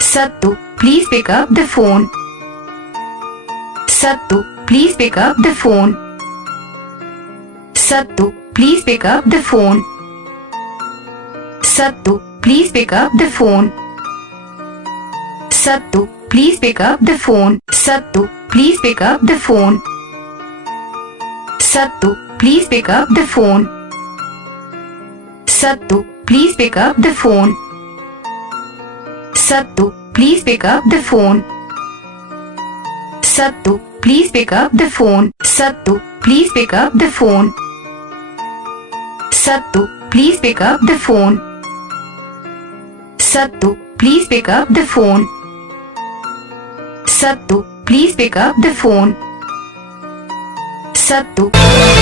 Sattu, please pick up the phone. Sattu, please pick up the phone. Sattu, please pick up the phone. Sattu, please pick up the phone. Sattu, please pick up the phone. Sattu, please pick up the phone. Sattu, please pick up the phone. Sattu, please pick up the phone. Sattu, please pick up the phone. Sattu, please pick up the phone. Sattu, please pick up the phone. Sattu, please pick up the phone. Sattu, please pick up the phone. Sattu, please pick up the phone. Sattu.